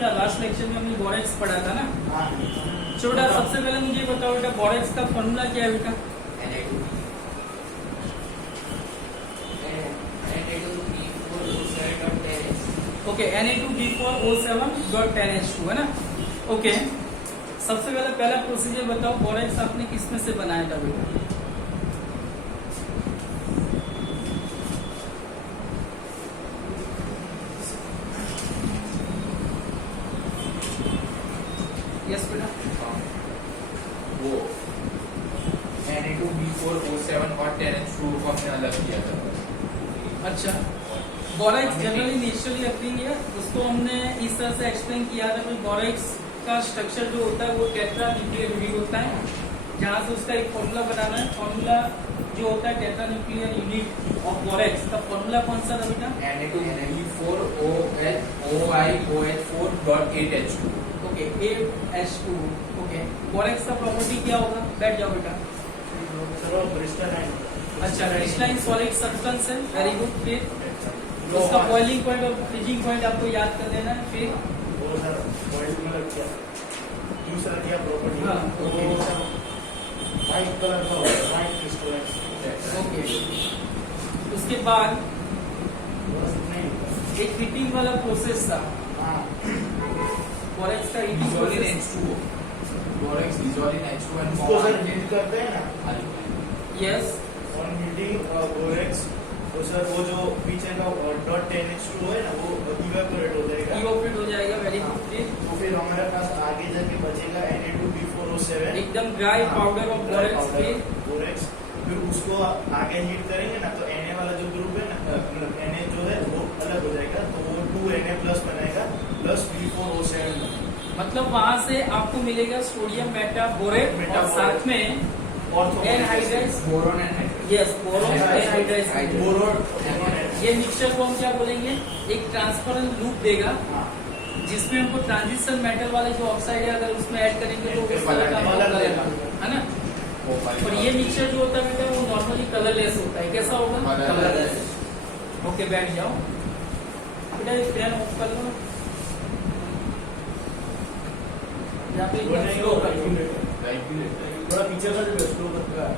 क्या last lecture में हमने बोरेक्स पढ़ा था ना। चलो बेटा सबसे पहले मुझे बताओ बेटा बोरेक्स का फॉर्मूला क्या है बेटा। ओके Na2B4O7.10H2 है ना। ओके सबसे पहला प्रोसीजर बताओ बोरेक्स आपने किसमें से बनाया था बेटा। यस बेटा वो Na2B4O7 और 10H2 को हमने अलग किया था। अच्छा बोरेक्स जनरली नेचुरली अक्रिंग है, उसको हमने इस तरह से एक्सप्लेन किया था कि बोरेक्स का स्ट्रक्चर जो होता है वो टेट्रा न्यूक्लियर यूनिट होता है, जहाँ से उसका एक फॉर्मूला बनाना है। फॉर्मूला जो होता है tetra nuclear unit of borax का फॉर्मूला कौन सा था बेटा। Na2B4OH4.8H2। Okay 8H2। Okay borax का प्रॉपर्टी क्या होगा, बैठ जाओ बेटा। अच्छा क्रिस्टलाइन सॉलिड सब्सटेंस है, वेरी गुड। फिर उसका बॉइलिंग पॉइंट और फ्रीजिंग पॉइंट आपको याद कर देना है। फिर ओके उसके बाद एक हीटिंग वाला प्रोसेस था बोरेक्स का heating process. Borax dissolve in H2 and इसको सर हीट करते हैं ना यस ऑन हीटिंग बोरेक्स, तो सर वो जो पीछे का .10H2 है ना वो इवेपोरेट हो जाएगा, इवोपोरेट हो जाएगा। Very good. तो फिर हमारे पास आगे जाके बचेगा Na2B4O7 एकदम dry powder of borax. Borax फिर उसको आगे हीट करेंगे ना तो Na वाला जो ग्रुप है ना मतलब Na जो है वो अलग हो जाएगा, तो वो 2Na प्लस बनाएगा प्लस B4O7। मतलब वहां से आपको मिलेगा सोडियम मेटाबोरेट और साथ में anhydride boron anhydride. Yes boron anhydride. Boron ये मिक्सचर को हम क्या बोलेंगे, एक ट्रांसपेरेंट लूप देगा जिसमें हमको ट्रांजिशन मेटल वाले जो ऑक्साइड है अगर उसमें ऐड करेंगे तो उस कलर का कलर रहेगा, है ना। और ये मिक्सचर जो होता है बेटा वो नॉर्मली कलरलेस होता है। कैसा होगा, कलरलेस। ओके बैठ जाओ बेटा, ये फैन ऑफ कर लो यहाँ पे। थोड़ा पीछे का जो स्लो करता है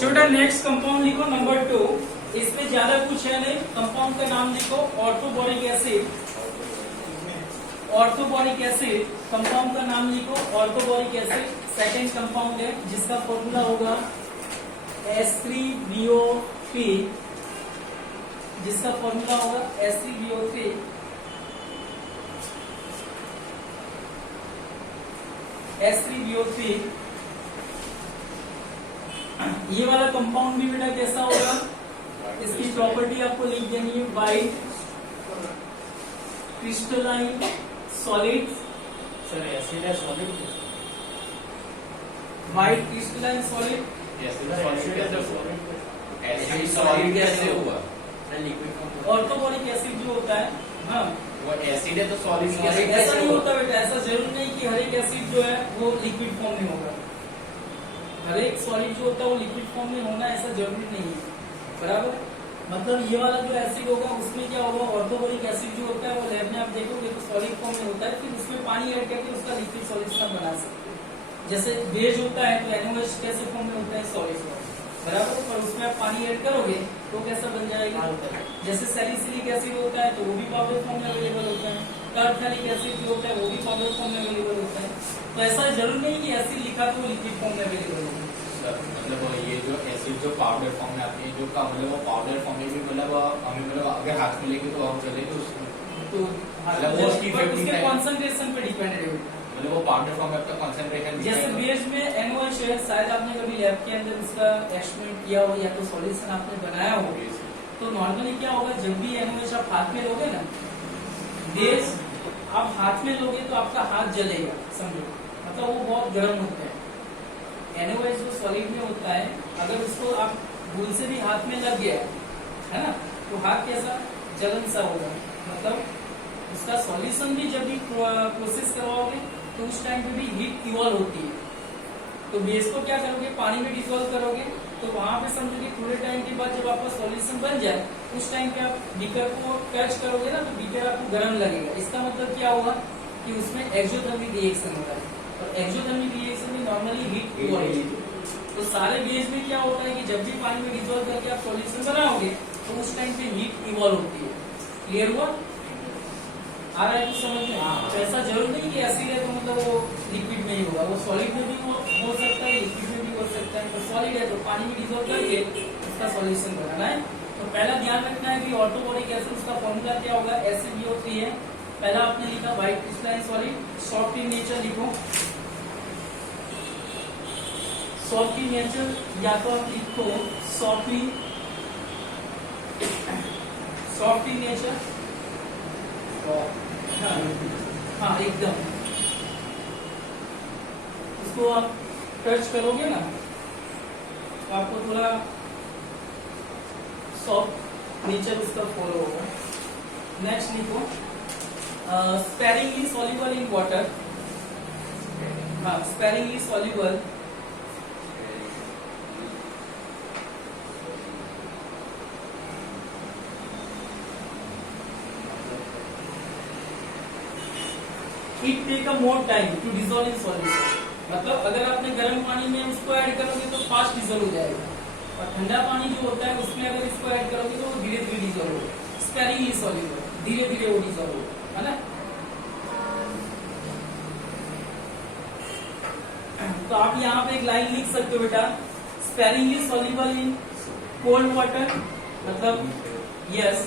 छोटा नेक्स्ट कंपाउंड लिखो नंबर 2। इसमें ज्यादा कुछ है नहीं, कंपाउंड का नाम लिखो orthoboric acid. Orthoboric acid compound का नाम लिखो ऑर्थोबोरिक एसिड। सेकेंड कंपाउंड है जिसका फॉर्मूला होगा H3BO3, जिसका फॉर्मूला होगा H3BO3। H3BO3 ये वाला कंपाउंड भी बेटा कैसा होगा, इसकी प्रॉपर्टी आपको लिख देनी है white crystalline solid. Sir acid है solid, white crystalline solid. Acid solid कैसे हुआ, लिक्विड फॉर्म। ऑर्थोबोरिक एसिड जो होता है हाँ वो एसिड है तो सॉलिड ऐसा नहीं होता बेटा, ऐसा जरूर नहीं कि हर एक एसिड जो है वो लिक्विड फॉर्म में होगा। हर एक सॉलिड जो होता है वो लिक्विड फॉर्म में होना ऐसा जरूरी नहीं है, बराबर। मतलब ये वाला जो एसिड होगा उसमें क्या होगा, ऑर्थोबोरिक एसिड जो होता है वो लैब में आप देखोगे तो सॉलिड फॉर्म में होता है, फिर उसमें पानी ऐड करके उसका लिक्विड सॉल्यूशन बना सकते हैं। जैसे बेज होता है तो NaOH कैसे फॉर्म में होता है, सॉलिड फॉर्म, बराबर। पर उसमें आप पानी ऐड करोगे तो कैसा बन जाएगा। जैसे सैलिसिलिक एसिड होता है तो वो भी पाउडर फॉर्म में अवेलेबल होता है, टर्फेनिक एसिड जो होता है वो भी पाउडर फॉर्म में अवेलेबल होता है। तो ऐसा जरूर नहीं कि एसिड लिखा तो लिक्विड फॉर्म में अवेलेबल होगा। मतलब ये जो एसिड जो पाउडर फॉर्म में आती है जो का मतलब वो पाउडर फॉर्म में भी मतलब हमें मतलब अगर हाथ में लेके तो हम चले तो वो उसकी उसके कॉन्सेंट्रेशन पे डिपेंड है, मतलब वो पाउडर फॉर्म में आपका कॉन्सेंट्रेशन। जैसे बेस में NaOH है, शायद आपने कभी लैब के अंदर उसका एक्सपेरिमेंट किया हो या तो सॉल्यूशन आपने बनाया हो, तो नॉर्मली क्या होगा जब भी NaOH आप हाथ में लोगे ना, बेस आप हाथ में लोगे तो आपका हाथ जलेगा, समझो मतलब वो बहुत गर्म होता है। NaOH जो सॉलिड में होता है अगर उसको आप भूल से भी हाथ में लग गया है ना तो हाथ कैसा जलन सा होगा, मतलब उसका सॉल्यूशन भी जब भी प्रोसेस करवाओगे तो उस टाइम पे भी हीट इवॉल्व होती है। तो बेस को क्या करोगे, पानी में डिसॉल्व करोगे तो वहां पे समझो कि थोड़े टाइम के बाद जब आपका सॉल्यूशन बन जाए उस टाइम पे आप बीकर को टच करोगे ना तो बीकर आपको गर्म लगेगा। इसका मतलब क्या होगा कि उसमें एक्सोथर्मिक रिएक्शन होता है, और एक्सोथर्मिक रिएक्शन में नॉर्मली हीट इवॉल्व। तो सारे गेज में क्या होता है कि जब भी पानी में डिसॉल्व करके आप सॉल्यूशन बनाओगे तो उस टाइम पे हीट इवॉल्व होती है। क्लियर हुआ? आ रहा है कुछ समझ में? तो ऐसा जरूर नहीं कि एसिड है तो मतलब वो लिक्विड में ही होगा, वो सॉलिड में भी हो सकता है, लिक्विड में भी हो सकता है। तो सॉलिड है तो पानी में डिसॉल्व करके उसका सॉल्यूशन बनाना है। तो पहला ध्यान रखना है कि ऑर्थोबोरिक एसिड उसका फॉर्मूला क्या होगा, SaBO3 है। पहला आपने लिखा white crystalline solid, soft in nature लिखो। सॉफ्ट इन नेचर या तो आप लिखो सॉफ्ट इन नेचर। हाँ एकदम, इसको आप टच करोगे ना तो आपको थोड़ा सॉफ्ट नेचर उसका फॉलो होगा। नेक्स्ट लिखो स्पेरिंगली सॉल्युबल इन वाटर। हाँ sparingly soluble it take a more time to dissolve in solution. मतलब अगर आपने गर्म पानी में उसको ऐड करोगे तो फास्ट डिसॉल्व हो जाएगा, और ठंडा पानी जो होता है उसमें अगर इसको ऐड करोगे तो वो धीरे धीरे डिसॉल्व होगा। स्पेरिंगली सॉल्युबल, धीरे धीरे वो डिसॉल्व होगा, है ना। तो आप यहाँ पे एक लाइन लिख सकते हो बेटा, sparingly soluble in cold water, मतलब yes,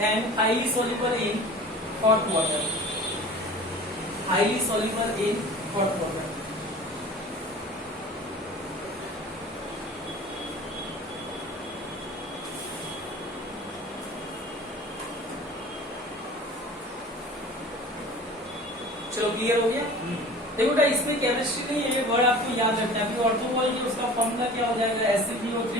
and highly soluble in hot water. Highly soluble in hot water. चलो क्लियर हो गया? देखो बेटा इसमें केमिस्ट्री नहीं है, ये वर्ड आपको याद रखना है। ऑर्थोबोरिक उसका फॉर्मूला क्या हो जाएगा, SaBO3।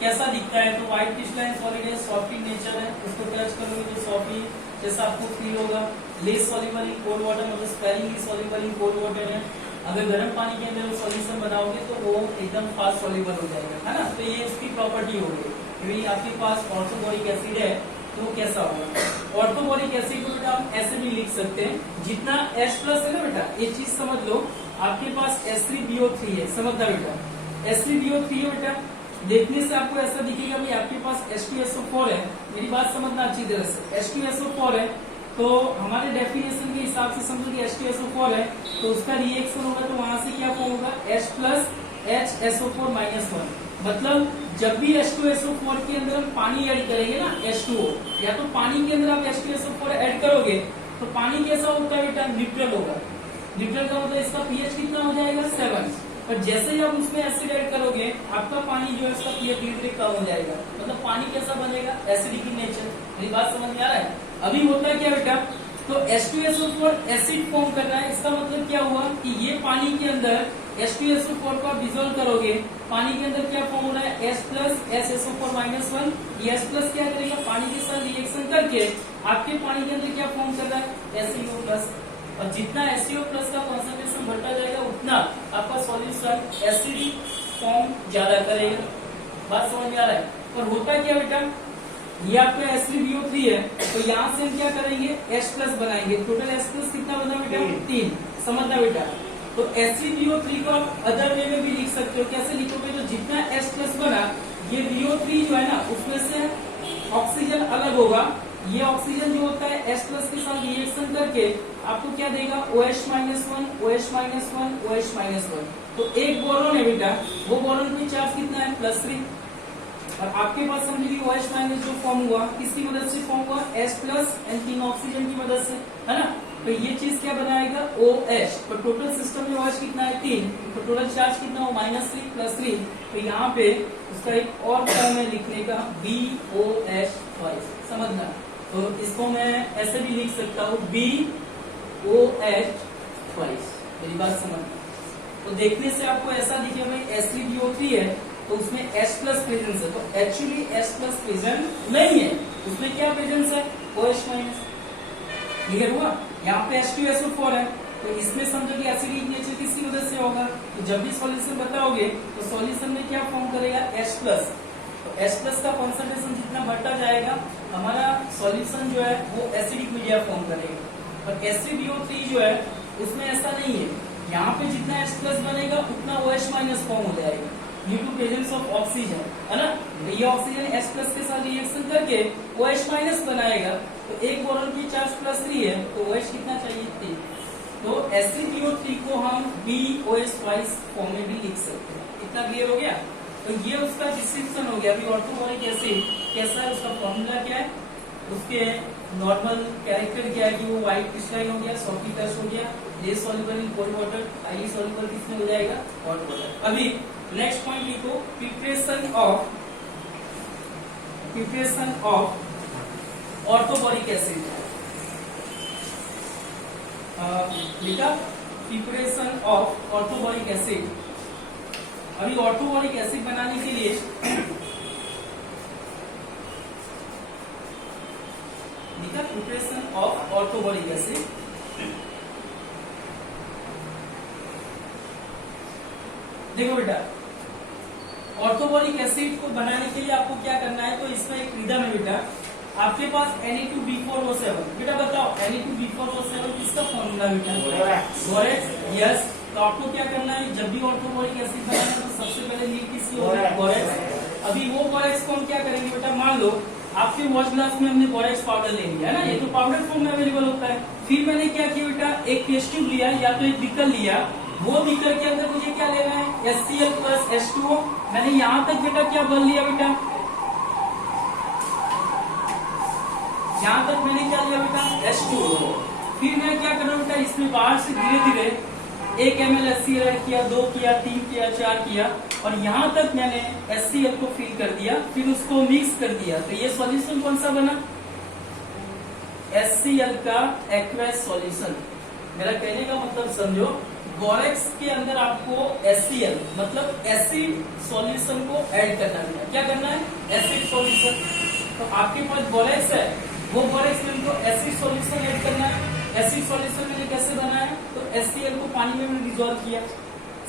कैसा दिखता है तो व्हाइट क्रिस्टलाइन सॉलिड है, सॉफ्ट इन नेचर है, उसको टच करोगे तो सॉफ्टी जैसा आपको फील होगा। Less soluble in cold water, मतलब sparingly soluble in cold water है। अगर गर्म पानी के अंदर सॉल्यूशन बनाओगे तो वो एकदम फास्ट सॉल्युबल हो जाएगा, है ना। तो ये उसकी प्रॉपर्टी हो गई। यदि आपके पास ऑर्थोबोरिक एसिड है तो कैसा होगा। ऑर्थोबोरिक एसिड को बेटा हम ऐसे भी लिख सकते हैं, जितना H प्लस है ना बेटा, ये चीज समझ लो, आपके पास H3BO3 है, समझना बेटा। H3BO3 है बेटा, देखने से आपको ऐसा दिखेगा भाई आपके पास H2SO4 है। मेरी बात समझना अच्छी तरह से, H2SO4 है तो हमारे डेफिनेशन के हिसाब से समझो कि H2SO4 है तो उसका रिएक्शन होगा तो वहां से क्या फॉर्म होगा, H प्लस HSO4-1। मतलब जब भी H2SO4 के अंदर हम पानी ऐड करेंगे ना, H2O, या तो पानी के अंदर आप H2SO4 ऐड करोगे तो पानी कैसा होता है बेटा, न्यूट्रल होगा। न्यूट्रल का मतलब इसका pH कितना हो जाएगा, 7। पर जैसे ही आप उसमें एसिड ऐड करोगे आपका पानी जो है उसका pH धीरे धीरे कम हो जाएगा। मतलब पानी कैसा बनेगा, एसिडिक इन नेचर। मेरी बात समझ में आ रहा है? अभी होता क्या बेटा, तो H2SO4 एसिड फॉर्म कर रहा है, इसका मतलब क्या हुआ कि ये पानी के अंदर H2SO4 को आप डिसॉल्व करोगे, पानी के अंदर क्या फॉर्म हो रहा है, H प्लस HSO4-1। ये H प्लस क्या करेगा, पानी के साथ रिएक्शन करके आपके पानी के अंदर क्या फॉर्म कर रहा है, HCO प्लस। और जितना HCO प्लस का कॉन्सेंट्रेशन बढ़ता जाएगा उतना आपका सॉल्यूशन एसिडिक फॉर्म ज्यादा करेगा। बात समझ में आ रहा है? और होता क्या बेटा, ये आपका H3BO3 है तो यहाँ से हम क्या करेंगे, H प्लस बनाएंगे। टोटल H प्लस कितना बना बेटा, 3। समझना बेटा। तो H3BO3 को आप अदर वे में भी लिख सकते हो। कैसे लिखोगे, तो जितना H प्लस बना ये BO3 जो है ना उसमें से ऑक्सीजन अलग होगा। ये ऑक्सीजन जो होता है H प्लस के साथ रिएक्शन करके आपको क्या देगा, OH-1, OH-1, OH-1। तो एक बोरॉन है बेटा, वो बोरॉन पे चार्ज कितना है, +3। और आपके पास समझिए OH- जो फॉर्म हुआ किसकी मदद से फॉर्म हुआ, H प्लस एंड 3 ऑक्सीजन की मदद से, है ना। तो ये चीज क्या बनाएगा, OH। तो टोटल सिस्टम में OH कितना है, 3। तो टोटल चार्ज कितना हो, -3 +3। तो यहाँ पे उसका एक और टर्म है लिखने का, BOH2। समझना। तो इसको मैं ऐसे भी लिख सकता हूँ, BOH2। मेरी बात समझना। तो देखने से आपको ऐसा दिखे भाई H3BO3 है तो उसमें H प्लस प्रेजेंस है, तो एक्चुअली H प्लस प्रेजेंट नहीं है, उसमें क्या प्रेजेंस है, OH-। क्लियर हुआ? यहाँ पे H2SO4 है तो इसमें समझो कि एसिडिक नेचर किसकी वजह से होगा, तो जब भी सॉल्यूशन बताओगे तो सॉल्यूशन में क्या फॉर्म करेगा H+। तो H+ का कॉन्सेंट्रेशन जितना बढ़ता जाएगा हमारा सॉल्यूशन जो है वो एसिडिक मीडिया फॉर्म करेगा। और SiBO3 जो है उसमें ऐसा नहीं है, यहाँ पे जितना H+ बनेगा उतना OH- फॉर्म हो जाएगा due to presence of oxygen, है ना। तो ये ऑक्सीजन H+ के साथ रिएक्शन करके OH- बनाएगा, तो एक बोरॉन की चार्ज +3 है तो OH कितना चाहिए 3। तो SiBO3 को हम BOH फॉर्म में भी लिख सकते हैं। इतना क्लियर हो गया। तो ये उसका डिस्क्रिप्शन हो गया। अभी ऑर्थोबोरिक एसिड कैसा है, उसका फॉर्मूला क्या है, उसके नॉर्मल कैरेक्टर क्या है कि वो व्हाइट क्रिस्टलाइन हो गया, सॉफ्टी टच हो गया, less soluble in cold water, highly soluble किसमें हो जाएगा, हॉट वाटर। अभी नेक्स्ट पॉइंट लिखो, प्रिपरेशन ऑफ ऑर्थोबोरिक एसिड। लिखा प्रिपरेशन ऑफ ऑर्थोबोरिक एसिड। अभी ऑर्थोबोरिक एसिड बनाने के लिए लिखा प्रिपरेशन ऑफ ऑर्थोबोरिक एसिड। देखो बेटा, ऑर्थोबोरिक एसिड को बनाने के लिए आपको क्या करना है, तो इसमें एक रिदम है बेटा, आपके पास Na2B4O7। बेटा बताओ Na2B4O7 किसका फॉर्मूला बेटा, बोरेक्स। यस, तो आपको क्या करना है, जब भी ऑर्थोबोरिक एसिड बनाना है तो सबसे पहले नीड किसकी होगी, बोरेक्स। अभी वो बोरेक्स को हम क्या करेंगे बेटा, मान लो आपके वॉश ग्लास में हमने बोरेक्स पाउडर ले लिया है ना, ये तो पाउडर फॉर्म में अवेलेबल होता है। फिर मैंने क्या किया बेटा, एक टेस्ट ट्यूब लिया या तो एक बीकर लिया, वो बीकर के अंदर मुझे क्या लेना है, HCl + H2O। मैंने यहाँ तक बेटा क्या बन लिया बेटा, यहाँ तक मैंने क्या लिया बेटा, H2O। फिर मैं क्या कर रहा हूँ बेटा, इसमें बाहर से धीरे धीरे 1 ml HCl ऐड किया, 2 किया, 3 किया, 4 किया, और यहाँ तक मैंने HCl को फिल कर दिया, फिर उसको मिक्स कर दिया। तो ये सॉल्यूशन कौन सा बना, HCl का एक्वस सॉल्यूशन। मेरा कहने का मतलब समझो, बोरेक्स के अंदर आपको HCl मतलब एसिड सॉल्यूशन को ऐड करना है। क्या करना है, एसिड सॉल्यूशन। तो आपके पास बोरेक्स है, वो बोरेक्स में हमको एसिड सॉल्यूशन ऐड करना है। एसिड सॉल्यूशन मैंने कैसे बनाया, तो HCl को पानी में मैंने डिसॉल्व किया।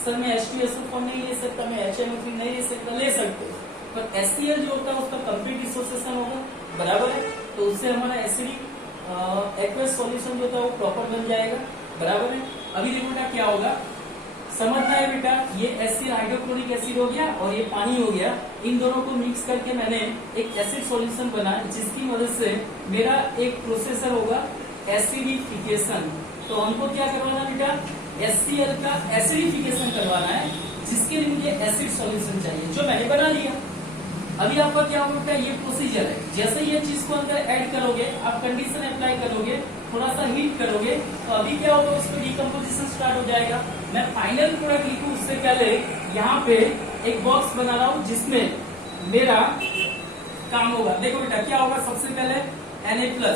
सर मैं H2SO4 नहीं ले सकता, मैं HNO3 नहीं ले सकता, ले सकते, पर HCl जो होता है उसका कंप्लीट डिसोसिएशन होगा, बराबर है। तो उससे हमारा एसिडिक एक्वस सॉल्यूशन जो होता है वो प्रॉपर बन जाएगा, बराबर है। अभी देखो बेटा क्या होगा, समझना है बेटा, ये HCl हाइड्रोक्लोरिक एसिड हो गया और ये पानी हो गया, इन दोनों को मिक्स करके मैंने एक एसिड सॉल्यूशन बनाया, जिसकी मदद से मेरा एक प्रोसेसर होगा एसिडिफिकेशन। तो हमको क्या करवाना बेटा, HCl का एसिडिफिकेशन करवाना है, जिसके लिए मुझे एसिड सॉल्यूशन चाहिए, जो मैंने बना लिया। अभी आपका क्या होगा, ये प्रोसीजर है, जैसे ये चीज को अंदर ऐड करोगे, आप कंडीशन अप्लाई करोगे, थोड़ा सा हीट करोगे, तो अभी क्या होगा, उसमें डिकम्पोजिशन स्टार्ट हो जाएगा। मैं फाइनल प्रोडक्ट लिखूं उससे पहले यहाँ पे एक बॉक्स बना रहा हूँ जिसमें मेरा काम होगा। देखो बेटा क्या होगा, सबसे पहले Na+,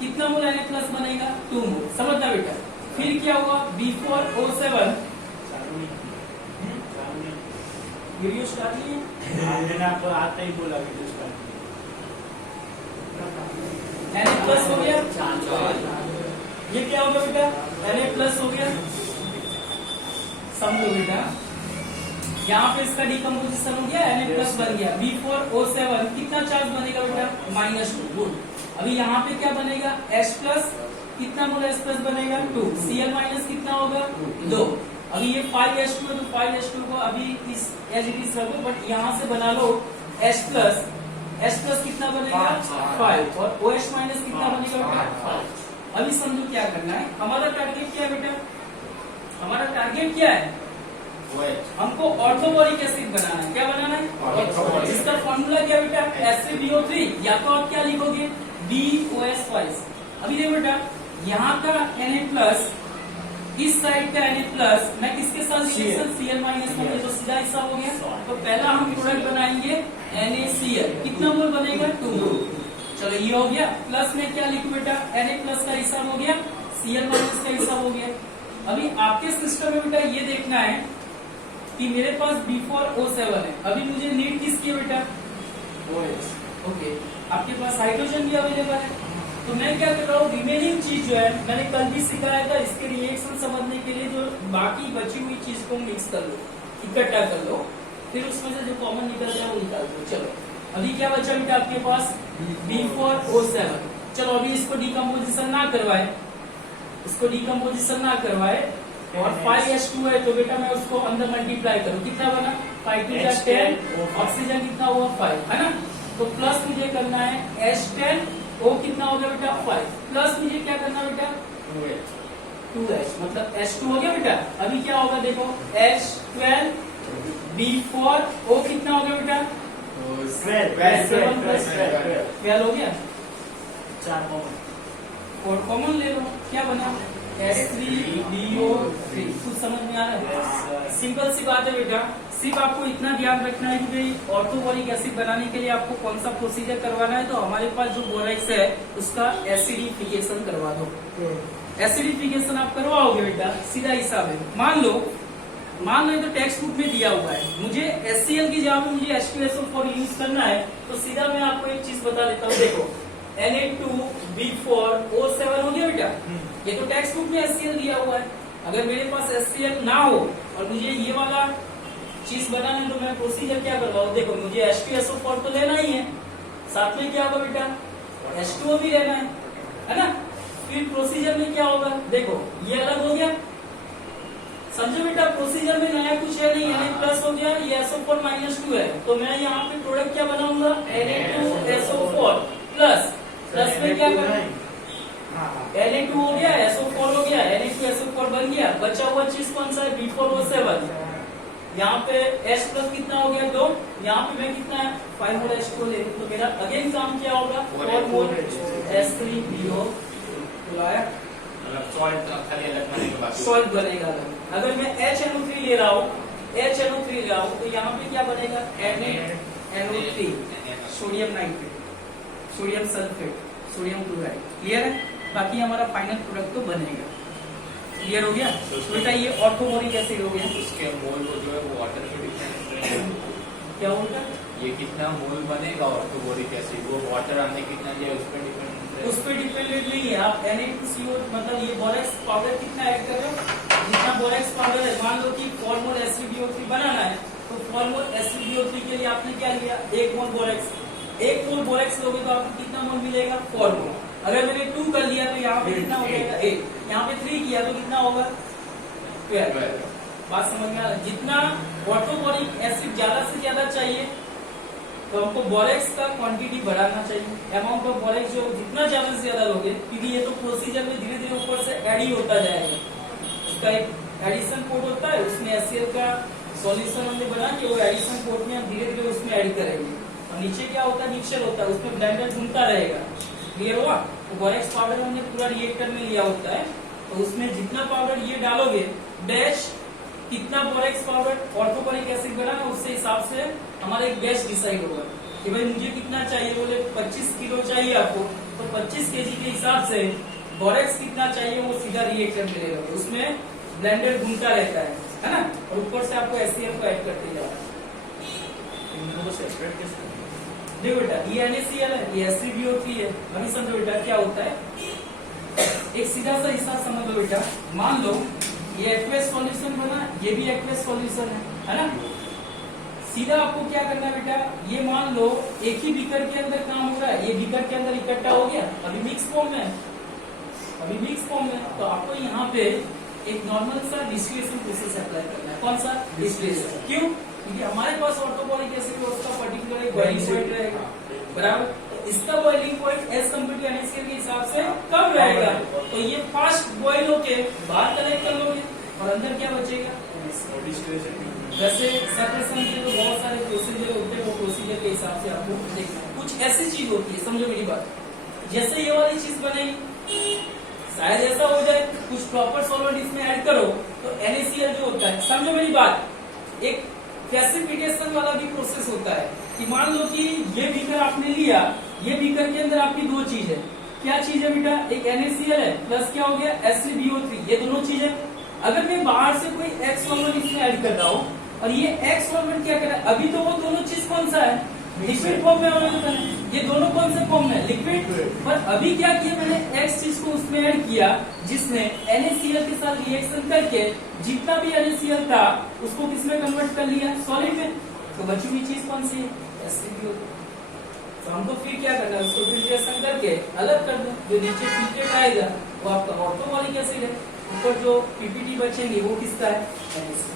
कितना मोल Na+ बनेगा, 2 मोल, समझना बेटा। फिर क्या हुआ, B4O7, वीडियो स्टार्ट नहीं, मैंने आपको आता ही बोला वीडियो स्टार्ट। Na+ हो गया, ये क्या होगा बेटा, Na+ हो गया, समझो बेटा, यहाँ पे इसका डिकम्पोजिशन हो गया, Na+ बन गया। B4O7 कितना चार्ज बनेगा बेटा, -2, गुड। अभी यहाँ पे क्या बनेगा, H+, कितना मोल H+ बनेगा, 2, Cl- कितना होगा, 2। अभी ये 5H2 है, तो 5H2 को अभी इस एज इट इज रखो, बट यहाँ से बना लो H+, कितना बनेगा, 5, और OH- कितना बनेगा बेटा, 5। अभी समझो क्या करना है, हमारा टारगेट क्या है बेटा, हमारा टारगेट क्या है, हमको ऑर्थोबोरिक एसिड बनाना है। क्या बनाना है, ऑर्थोबोरिक। इसका फॉर्मूला क्या बेटा, SiBO3, या तो आप क्या लिखोगे, BOH5। अभी देखो बेटा, यहाँ का Na+, इस साइड का Na+, मैं किसके साथ रिएक्शन, Cl- में, तो सीधा हिस्सा हो गया। तो पहला हम प्रोडक्ट बनाएंगे NaCl, कितना मोल बनेगा, 2 मोल। चलो ये हो गया, प्लस में क्या लिखूं बेटा, Na+ का हिस्सा हो गया, Cl- का हिस्सा हो गया। अभी आपके सिस्टम में बेटा ये देखना है कि मेरे पास B4O7 है, अभी मुझे नीड किसकी है बेटा, OH। ओके, आपके पास हाइड्रोजन भी अवेलेबल है, तो मैं क्या कर रहा हूँ, रिमेनिंग चीज जो है मैंने कल भी सिखाया था, इसके रिएक्शन समझने के लिए जो बाकी बची हुई चीज को मिक्स कर लो, इकट्ठा कर लो, फिर उसमें से जो कॉमन निकल जाए वो निकाल दो। चलो अभी क्या बचा बेटा आपके पास, B4O7। चलो अभी इसको डिकम्पोजिशन ना करवाए, इसको डिकम्पोजिशन ना करवाए, और 5H2 है तो बेटा मैं उसको अंदर मल्टीप्लाई करूँ, कितना बना 5 2 10, ऑक्सीजन कितना हुआ 5, है ना। तो प्लस मुझे करना है H10, O कितना हो गया बेटा 5, प्लस मुझे क्या करना बेटा 2H, मतलब H2 हो गया बेटा। अभी क्या होगा देखो, H12 B4O कितना हो गया बेटा 12 हो गया, 4 कॉमन, और कॉमन ले लो, क्या बना H3BO3। कुछ समझ में आ रहा है? सिंपल सी बात है बेटा, सिर्फ आपको इतना ध्यान रखना है कि भाई ऑर्थोबोरिक एसिड बनाने के लिए आपको कौन सा प्रोसीजर करवाना है। तो हमारे पास जो बोरेक्स है उसका एसिडिफिकेशन करवा दो। एसिडिफिकेशन आप करवाओगे बेटा, सीधा हिसाब है। मान लो तो टेक्स्ट बुक में दिया हुआ है, मुझे HCl की जगह पे मुझे H2SO4 यूज करना है, तो सीधा मैं आपको एक चीज बता देता हूँ। देखो Na2B4O7 हो गया बेटा, ये तो टेक्स्ट बुक में HCl दिया हुआ है। अगर मेरे पास HCl ना हो और मुझे ये वाला चीज बनाना है तो मैं प्रोसीजर क्या करवाऊँ, देखो मुझे H2SO4 तो लेना ही है, साथ में क्या होगा बेटा H2O भी लेना है ना। फिर प्रोसीजर में क्या होगा, देखो ये अलग हो गया, समझो बेटा प्रोसीजर में नया कुछ है नहीं, Na प्लस हो गया, ये SO4 -2 है, तो मैं यहाँ पे प्रोडक्ट क्या बनाऊंगा Na2SO4 प्लस में क्या करना, Na2 हो गया, SO4 हो गया, Na2SO4 बन गया, बचा हुआ चीज कौन सा है B4O7। यहाँ पे H प्लस कितना हो गया 2, यहाँ पे मैं कितना है 5 मोल H2 ले, तो मेरा अगेन काम क्या होगा 4 मोल H3BO, खाली अलग बनेगा, सॉल्ट बनेगा अलग। अगर मैं HNO3 ले रहा हूँ, तो यहाँ पे क्या बनेगा NaNO3, sodium nitrate, sodium sulphate, sodium chloride. Clear है? बाकी हमारा फाइनल प्रोडक्ट तो बनेगा। क्लियर हो गया? तो बेटा ये ऑर्थोबोरिक एसिड हो गया। उसके मोल को जो है वो वाटर पे डिपेंड क्या होगा, ये कितना मोल बनेगा ऑर्थोबोरिक एसिड, वो वाटर आने कितना है उस पर डिपेंड, उस पर डिपेंडेंट नहीं है। आप Na2CO मतलब ये बोरेक्स पाउडर कितना ऐड कर रहे हो, जितना बोरेक्स पाउडर है, मान लो कि 4 मोल SiBO3 बनाना है, तो 4 मोल SiBO3 के लिए आपने क्या लिया 1 मोल बोरेक्स, 1 मोल बोरेक्स लोगे तो आपको कितना मोल मिलेगा 4 मोल। अगर मैंने 2 कर लिया तो यहाँ पे कितना हो जाएगा 8, यहाँ पे 3 किया तो कितना होगा 12। बात समझ में आ रहा है? जितना ऑर्थोबोरिक एसिड ज्यादा से ज्यादा चाहिए तो हमको बोरेक्स का क्वांटिटी बढ़ाना चाहिए। अमाउंट ऑफ बोरेक्स जो जितना ज्यादा से ज्यादा लोगे, क्योंकि ये तो प्रोसीजर में धीरे धीरे ऊपर से ऐड ही होता जाएगा। उसका एक एडिशन कोड होता है, उसमें HCl का सॉल्यूशन हमने बना के वो एडिशन कोड में हम धीरे धीरे उसमें ऐड करेंगे। और नीचे क्या होता है मिक्सचर होता है, उसमें ब्लेंडर घूमता रहेगा। क्लियर हुआ? तो बोरेक्स पाउडर हमने पूरा रिएक्टर में लिया होता है, तो उसमें जितना पाउडर ये डालोगे डैश कितना बोरेक्स पाउडर ऑर्थोबोरिक एसिड बना है, उससे हिसाब से हमारा एक बैच डिसाइड होगा कि भाई मुझे कितना चाहिए। बोले 25 किलो चाहिए आपको, तो 25 kg के हिसाब से बोरेक्स कितना चाहिए वो सीधा रिएक्टर में ले लो, उसमें ब्लेंडर घूमता रहता है ना, और ऊपर से आपको HCl को ऐड करते जाना। देखो बेटा ये NaCl है, ये SiBO3 है। अभी समझो बेटा क्या होता है, एक सीधा सा हिसाब समझ लो बेटा। मान लो ये एक्वेस सॉल्यूशन बना, ये भी एक्वेस सॉल्यूशन है ना। सीधा आपको क्या करना है बेटा, ये मान लो एक ही बीकर के अंदर काम हो रहा है, ये बीकर के अंदर इकट्ठा हो गया, अभी मिक्स फॉर्म में, तो आपको यहाँ पे एक नॉर्मल सा डिस्टिलेशन प्रोसेस अप्लाई करना है। कौन सा डिस्टिलेशन? क्यों? क्योंकि हमारे पास ऑर्थोबोरिक एसिड है, उसका पर्टिकुलर एक बॉइलिंग पॉइंट रहेगा, बराबर। तो इसका boiling point as compare to NaCl के हिसाब से कम रहेगा, तो ये फास्ट बॉइल होके बाहर कलेक्ट कर लोगे और अंदर क्या बचेगा। वैसे सेपरेशन के तो बहुत सारे प्रोसीजर होते हैं, वो प्रोसीजर के हिसाब से आपको देखना है। कुछ ऐसी चीज होती है, समझो मेरी बात, जैसे ये वाली चीज बनेगी, शायद ऐसा हो जाए कुछ प्रॉपर सॉल्वेंट इसमें ऐड करो तो NaCl जो होता है, समझो मेरी बात, एक गैसिफिकेशन वाला भी प्रोसेस होता है कि मान लो कि ये बीकर आपने लिया, ये बीकर के अंदर आपकी दो चीज है। क्या चीज है बेटा, एक NaCl है प्लस क्या हो गया SiBO3, ये दोनों चीज है। अगर मैं बाहर से कोई X सॉल्वेंट इसमें ऐड कर रहा हूँ और ये X सॉल्वेंट क्या कर रहा है, अभी तो वो दोनों चीज कौन सा है लिक्विड फॉर्म में अवेलेबल है। ये दोनों कौन से फॉर्म में, लिक्विड। पर अभी क्या किया मैंने, एक्स चीज को उसमें ऐड किया जिसने NaCl के साथ रिएक्शन करके जितना भी NaCl था उसको किसमें कन्वर्ट कर लिया, सॉलिड में। तो बची हुई चीज कौन सी है, HCl। तो हमको फिर क्या करना है, उसको फिल्ट्रेशन करके अलग कर दो। जो नीचे फिल्ट्रेट आएगा वो आपका ऑर्थोबॉरिक एसिड है, ऊपर जो पीपीटी बचेंगे वो किसका है, NaCl।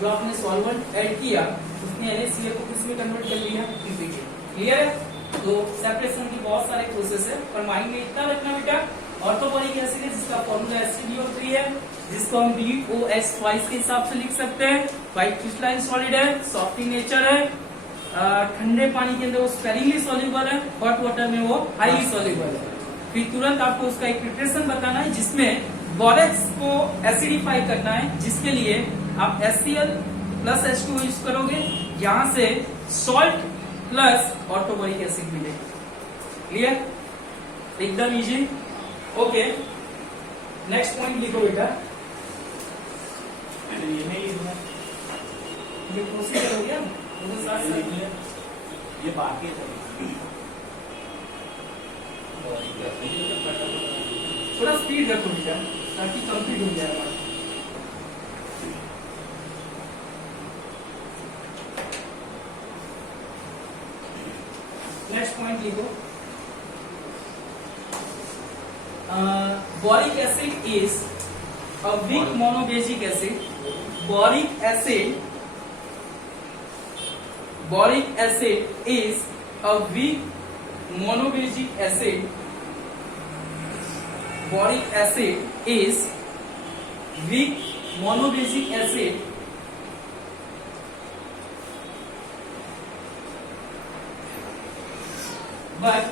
जो आपने सॉल्वेंट ऐड किया उसने NaCl को किसमें कन्वर्ट कर लिया, पीपीटी। क्लियर है। तो सेपरेशन की बहुत सारे प्रोसेस है, पर माइंड में इतना रखना बेटा, ऑर्थोबॉरिक एसिड है जिसका फॉर्मूला HClO3 है, जिसको हम BOH ट्वाइस के हिसाब से लिख सकते हैं। व्हाइट क्रिस्टलाइन सॉलिड है, सॉफ्ट इन नेचर है, ठंडे पानी के अंदर वो स्पेरिंगली सॉल्युबल है, हॉट वाटर में वो हाईली सॉल्युबल है। फिर तुरंत आपको उसका एक प्रिपरेशन बताना है जिसमें बोरेक्स को एसिडिफाई करना है, जिसके लिए आप HCl प्लस H2 यूज करोगे, यहां से सॉल्ट प्लस ऑर्थोबॉरिक एसिड मिलेगा। क्लियर, एकदम इजी। ओके, नेक्स्ट पॉइंट लिखो बेटा। ये नहीं लिखना, ये प्रोसीजर हो गया, वो साथ साथ ये बाकी है। थोड़ा स्पीड रखो बेटा ताकि कंप्लीट हो जाए हमारा। नेक्स्ट पॉइंट लिखो, boric acid is a weak monobasic acid. Boric acid is a weak monobasic acid. Boric acid is weak monobasic acid but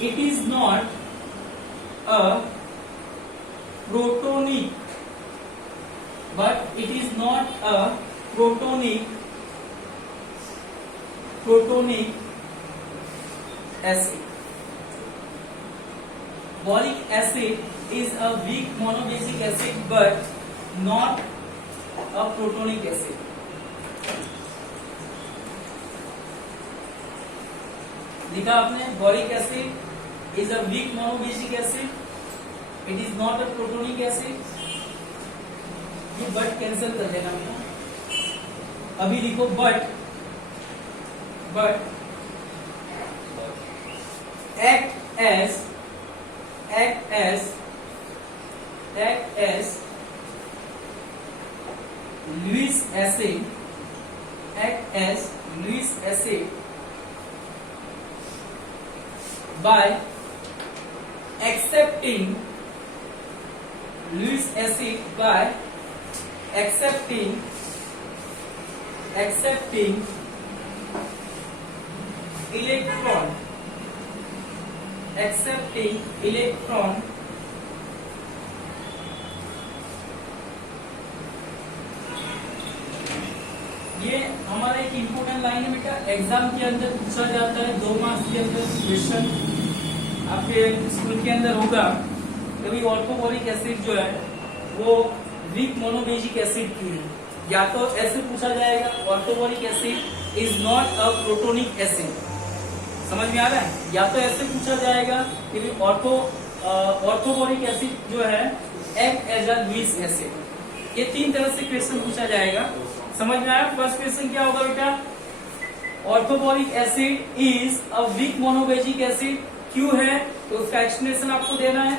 it is not a protonic acid. Boric acid is a weak monobasic acid but not a protonic acid. लिखा आपने, boric acid is a weak monobasic acid, it is not a protonic acid. ये but cancel कर देना बेटा। अभी लिखो but act as Lewis acid by accepting Lewis acid by accepting electron ये हमारा एक इम्पोर्टेंट लाइन है बेटा, एग्जाम के अंदर पूछा जाता है, 2 मार्क्स के अंदर क्वेश्चन आपके स्कूल के अंदर होगा। कभी ऑर्थोबॉरिक एसिड जो है वो वीक मोनोबेसिक एसिड की है, या तो ऐसे पूछा जाएगा orthoboric acid is not a protonic acid, समझ में आ रहा है, या तो ऐसे पूछा जाएगा कि ऑर्थोबॉरिक एसिड जो है act as a Lewis acid. ये 3 तरह से क्वेश्चन पूछा जाएगा, समझ में आया। फर्स्ट क्वेश्चन क्या होगा बेटा, orthoboric acid is a weak monobasic acid, क्यों है तो उसका एक्सप्लेनेशन आपको देना है।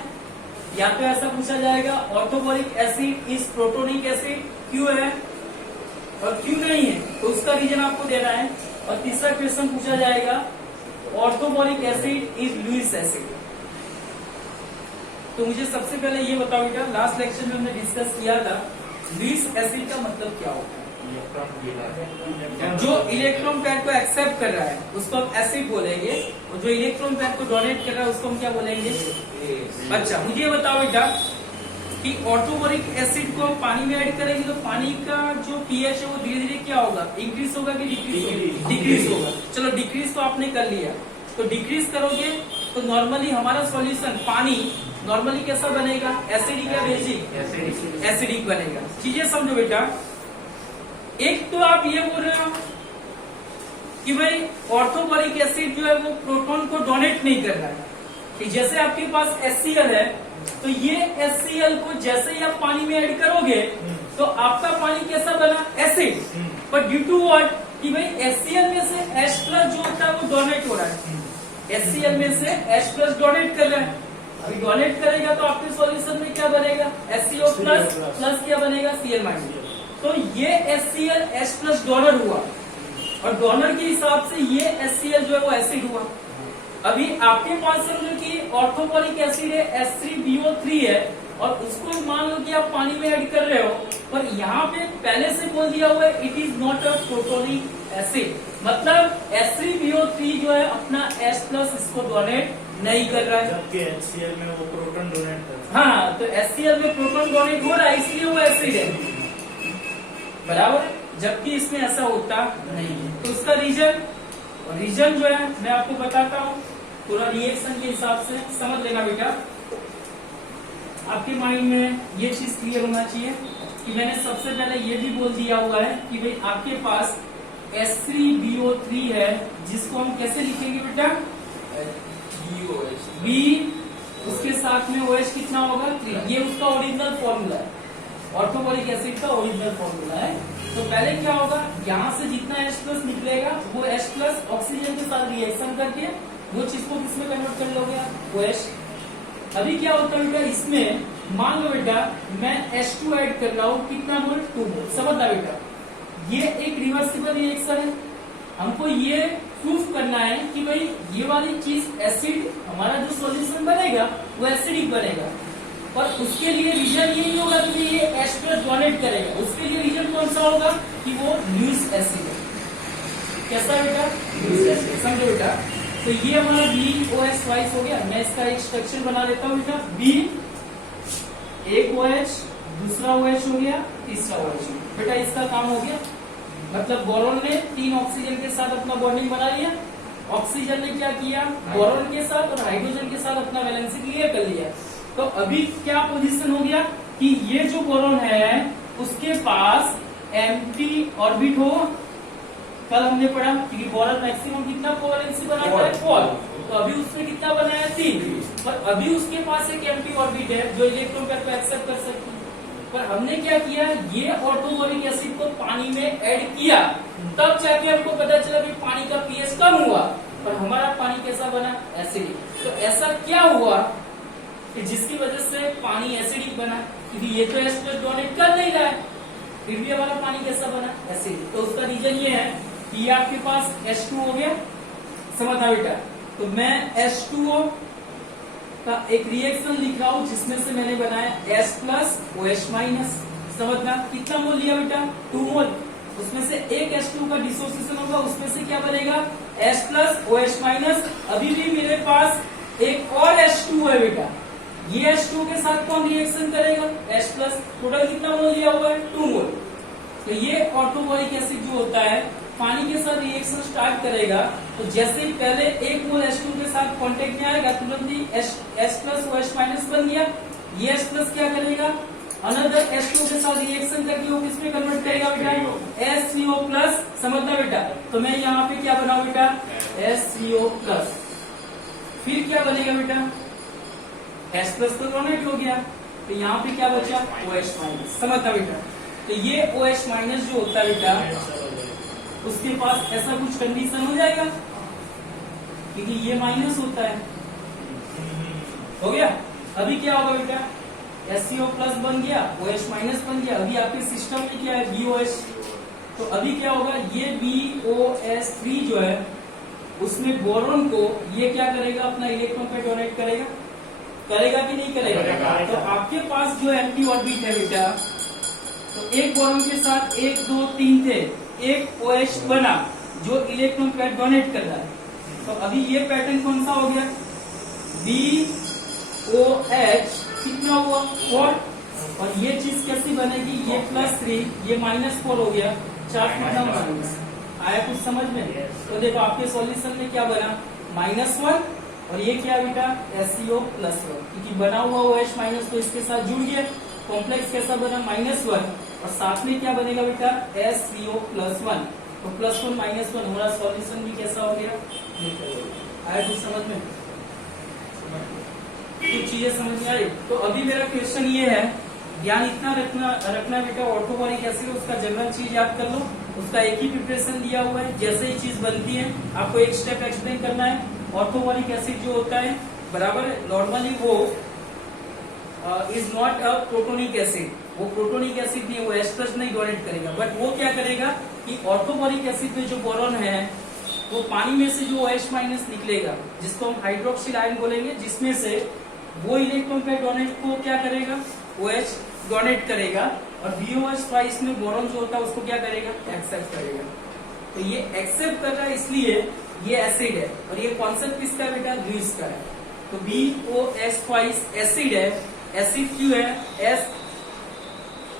या तो ऐसा पूछा जाएगा orthoboric acid is protonic acid, क्यों है और क्यों नहीं है तो उसका रीजन आपको देना है। और तीसरा क्वेश्चन पूछा जाएगा orthoboric acid is Lewis acid. तो मुझे सबसे पहले ये बताओ बेटा, लास्ट लेक्चर में हमने डिस्कस किया था लुईस एसिड का मतलब क्या होता है। जो इलेक्ट्रॉन पैर को एक्सेप्ट कर रहा है उसको हम एसिड बोलेंगे, और जो इलेक्ट्रॉन पैर को डोनेट कर रहा है उसको हम क्या बोलेंगे। अच्छा मुझे ये बताओ बेटा कि ऑर्थोबॉरिक एसिड को हम पानी में ऐड करेंगे तो पानी का जो पीएच है वो धीरे धीरे क्या होगा, इंक्रीज होगा कि डिक्रीज होगा, डिक्रीज होगा। चलो डिक्रीज तो आपने कर लिया, तो डिक्रीज करोगे तो नॉर्मली हमारा सॉल्यूशन पानी नॉर्मली कैसा बनेगा, एसिडिक या बेसिक, एसिडिक बनेगा। चीजें समझो बेटा, एक तो आप ये बोल रहे हो कि भाई ऑर्थोबोरिक एसिड जो है वो प्रोटॉन को डोनेट नहीं कर रहा है, कि जैसे आपके पास HCl है तो ये HCl को जैसे ही आप पानी में ऐड करोगे तो आपका पानी कैसा बना, एसिड। पर ड्यू टू व्हाट, कि भाई HCl में से H प्लस जो होता है वो डोनेट हो रहा है, HCl में से H प्लस डोनेट कर रहा है। अभी डोनेट करेगा तो आपके सॉल्यूशन में क्या बनेगा, HCO प्लस प्लस क्या बनेगा, Cl माइनस। तो ये HCl H प्लस डोनर हुआ और डोनर के हिसाब से ये HCl जो है वो एसिड हुआ। अभी आपके पास समझो कि ऑर्थोबोरिक एसिड है H3BO3 है और उसको मान लो कि आप पानी में ऐड कर रहे हो, पर यहाँ पे पहले से बोल दिया हुआ है it is not a protonic acid, मतलब H3BO3 जो है अपना H प्लस इसको डोनेट नहीं कर रहा है, जबकि HCl में वो प्रोटॉन डोनेट करता है। हाँ तो HCl में प्रोटॉन डोनेट हो रहा है इसलिए वो एसिड है, बराबर, जबकि इसमें ऐसा होता नहीं है। तो उसका रीजन जो है मैं आपको बताता हूँ, पूरा रिएक्शन के हिसाब से समझ लेना बेटा। आपके माइंड में ये चीज क्लियर होना चाहिए कि मैंने सबसे पहले ये भी बोल दिया हुआ है कि भाई आपके पास H3BO3 है, जिसको हम कैसे लिखेंगे बेटा, B उसके साथ में OH कितना होगा, 3। ये उसका ओरिजिनल फॉर्मूला है, ऑर्थोबोरिक एसिड का ओरिजिनल फॉर्मूला है। तो पहले क्या होगा, यहाँ से जितना H प्लस निकलेगा वो H प्लस ऑक्सीजन के साथ रिएक्शन करके वो चीज को किसमें कन्वर्ट कर लोगे आप, OH। अभी क्या होता है बेटा, इसमें मान लो बेटा मैं H2 ऐड कर रहा हूँ, कितना मोल, 2 मोल। समझना बेटा, ये एक रिवर्सिबल रिएक्शन है, हमको ये प्रूफ करना है कि भाई ये वाली चीज एसिड, हमारा जो सॉल्यूशन बनेगा वो एसिडिक बनेगा, और उसके लिए रीजन यही होगा कि ये H प्लस डोनेट करेगा। उसके लिए रीजन कौन सा होगा कि वो ल्यूइस एसिड है। कैसा बेटा, ल्यूइस एसिड, समझो बेटा। तो ये हमारा BOH ट्वाइस हो गया। मैं इसका एक स्ट्रक्चर बना लेता हूँ बेटा, B एक OH, दूसरा OH हो गया, तीसरा OH बेटा, इसका काम हो गया। मतलब बोरोन ने 3 ऑक्सीजन के साथ अपना बॉन्डिंग बना लिया, ऑक्सीजन ने क्या किया, बोरोन के साथ और हाइड्रोजन के साथ अपना वैलेंसी क्लियर कर लिया। तो अभी क्या पोजीशन हो गया कि ये जो बोरोन है उसके पास एम्प्टी ऑर्बिट हो, कल हमने पढ़ा कि बोरॉन मैक्सिमम कितना कोवैलेंसी बनाता है, 4। तो अभी उसमें कितना बना है, 3। पर अभी उसके पास एक एम्प्टी ऑर्बिट है जो इलेक्ट्रॉन पेयर को एक्सेप्ट कर सकती है। पर हमने क्या किया, ये ऑर्थोबोरिक एसिड को पानी में ऐड किया, तब जाके हमको पता चला कि पानी का पीएच कम हुआ, पर हमारा पानी कैसा बना, एसिडिक। तो ऐसा क्या हुआ कि जिसकी वजह से पानी एसिडिक बना, क्योंकि ये तो H प्लस डोनेट कर नहीं रहा है, फिर भी हमारा पानी कैसा बना, एसिडिक। तो उसका रीजन ये है कि ये आपके पास H2 हो गया, समझना बेटा। तो मैं H2O का एक रिएक्शन लिख रहा हूं जिसमें से मैंने बनाया H प्लस OH माइनस। समझना, कितना मोल लिया बेटा, 2 मोल। उसमें से एक H2 का डिसोसिएशन होगा, उसमें से क्या बनेगा, H प्लस OH माइनस। अभी भी मेरे पास एक और H2 है बेटा, ये H2 के साथ कौन रिएक्शन करेगा, H प्लस। टोटल कितना मोल लिया हुआ है, 2 मोल। तो ये ऑर्थोबोरिक एसिड जो होता है पानी के साथ रिएक्शन स्टार्ट करेगा, तो जैसे ही पहले 1 मोल H2 के साथ कांटेक्ट में आएगा, तुरंत ही H प्लस OH माइनस बन गया। ये H प्लस क्या करेगा, अनदर H2 के साथ रिएक्शन करके वो किसमें कन्वर्ट करेगा बेटा, HCO प्लस। समझना बेटा, तो मैं यहाँ पे क्या बनाऊं बेटा, HCO प्लस। फिर क्या बनेगा बेटा, H प्लस तो डोनेट हो गया, तो यहाँ पे क्या बचा, OH माइनस। समझना बेटा, तो ये OH माइनस जो होता है बेटा, उसके पास ऐसा कुछ कंडीशन हो जाएगा, क्योंकि ये माइनस होता है, हो गया। अभी क्या होगा बेटा, HCO प्लस बन गया, OH माइनस बन गया। अभी आपके सिस्टम में क्या है, BOH। तो अभी क्या होगा, ये BOH3 जो है उसमें बोरोन को ये क्या करेगा, अपना इलेक्ट्रॉन पे डोनेट करेगा, करेगा कि नहीं करेगा। तो आपके पास जो एम्प्टी ऑर्बिट है बेटा, तो एक बोरोन के साथ 1 2 3 थे, एक OH बना जो इलेक्ट्रॉन पेयर डोनेट कर रहा है। तो अभी ये पैटर्न कौन सा हो गया, BOH कितना हुआ, 4। और ये चीज कैसी बनेगी, ये +3, ये -4 हो गया, 4 कितना माइनस आया, कुछ समझ में। तो देखो आपके सॉल्यूशन में क्या बना, -1, और ये क्या बेटा, HCO +1, क्योंकि बना हुआ OH माइनस तो इसके साथ जुड़ गया, कॉम्प्लेक्स कैसा बना, -1। और साथ में क्या बनेगा बेटा SCO+1। तो +1 -1 हमारा सॉल्यूशन भी कैसा हो गया, आया कुछ समझ में, कुछ चीजें समझ में आई। तो अभी मेरा क्वेश्चन ये है, ध्यान इतना रखना बेटा, ऑर्थोबॉरिक एसिड उसका जनरल चीज याद कर लो, उसका एक ही प्रिपरेशन दिया हुआ है, जैसे ही चीज बनती है आपको एक स्टेप एक्सप्लेन करना है। ऑर्थोबॉरिक एसिड जो होता है बराबर, नॉर्मली वो is not a protonic acid, वो प्रोटोनिक एसिड नहीं, वो एस्ट्रस नहीं डोनेट करेगा, बट वो क्या करेगा कि ऑर्थोबॉरिक एसिड में जो बोरॉन है वो पानी में से जो OH- निकलेगा, जिसको हम हाइड्रोक्सिल आयन बोलेंगे, जिसमें से वो इलेक्ट्रॉन पे डोनेट को क्या करेगा, OH डोनेट करेगा, और BOH में बोरॉन जो होता है उसको क्या करेगा, एक्सेप्ट करेगा। तो ये एक्सेप्ट कर रहा है इसलिए ये एसिड है, और ये कॉन्सेप्ट किसका है बेटा, लुईस का है। तो BOH एसिड है, एसिड क्यों है, एस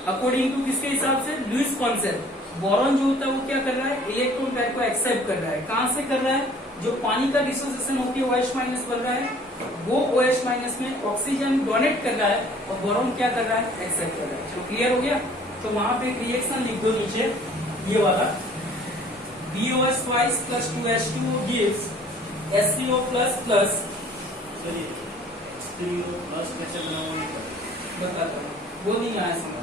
अकॉर्डिंग टू किसके हिसाब से, लुईस कॉन्सेप्ट। बोरॉन जो होता है वो क्या कर रहा है, इलेक्ट्रॉन पैर को एक्सेप्ट कर रहा है, कहां से कर रहा है, जो पानी का डिसोसिएशन होती है OH- बन रहा है, वो OH- में ऑक्सीजन डोनेट कर रहा है, और बोरॉन क्या कर रहा है, एक्सेप्ट कर रहा है। तो क्लियर हो गया। तो वहां पे एक रिएक्शन लिख दो नीचे, ये वाला, BOH + 2H2O gives SCO++। चलिए प्लस कैसे बनाओगे, बताता हूँ, वो नहीं आया समझ।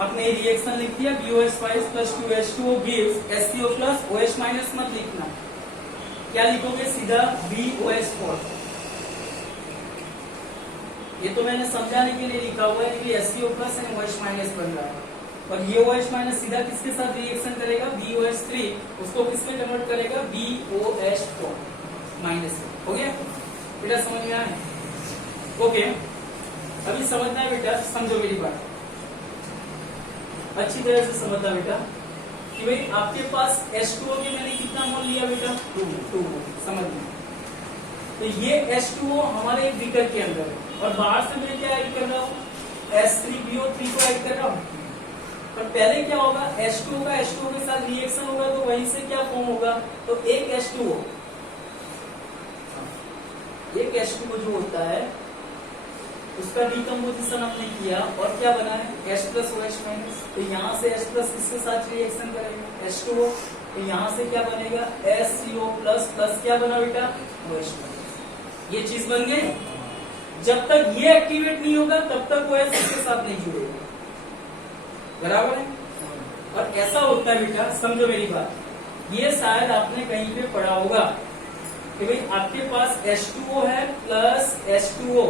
आपने रिएक्शन लिख दिया, BOH + 2H2O gives SCO+, OH- मत लिखना, क्या लिखोगे सीधा BOH4। ये तो मैंने समझाने के लिए लिखा हुआ है कि SCO+ एंड OH- बन रहा है, और ये OH- सीधा किसके साथ रिएक्शन करेगा, BOH3, उसको किसमें कन्वर्ट करेगा, BOH4 माइनस। हो गया बेटा, समझ में आया, ओके। अभी समझना है बेटा, समझो मेरी बात अच्छी तरह से समझना बेटा, कि भाई आपके पास H2O के मैंने कितना मोल लिया बेटा, 2 मोल, समझ में। तो ये H2O हमारे एक बीकर के अंदर है, और बाहर से मैं क्या ऐड कर रहा हूँ, H3BO3 को ऐड कर रहा हूँ। पर पहले क्या होगा, H2O का H2O के साथ रिएक्शन होगा, तो वहीं से क्या फॉर्म होगा, तो एक H2O जो होता है उसका डिकम्पोजिशन हमने किया, और क्या बना है, H+ OH-। तो यहाँ से H+ किसके साथ रिएक्शन करेगा, H2O, तो यहाँ से क्या बनेगा, SCO++ क्या बना बेटा, OH-। ये चीज बन गई। जब तक ये एक्टिवेट नहीं होगा तब तक OH इसके साथ नहीं जुड़ेगा, बराबर है। और ऐसा होता है बेटा, समझो मेरी बात, ये शायद आपने कहीं पे पढ़ा होगा कि भाई आपके पास H2O है प्लस H2O,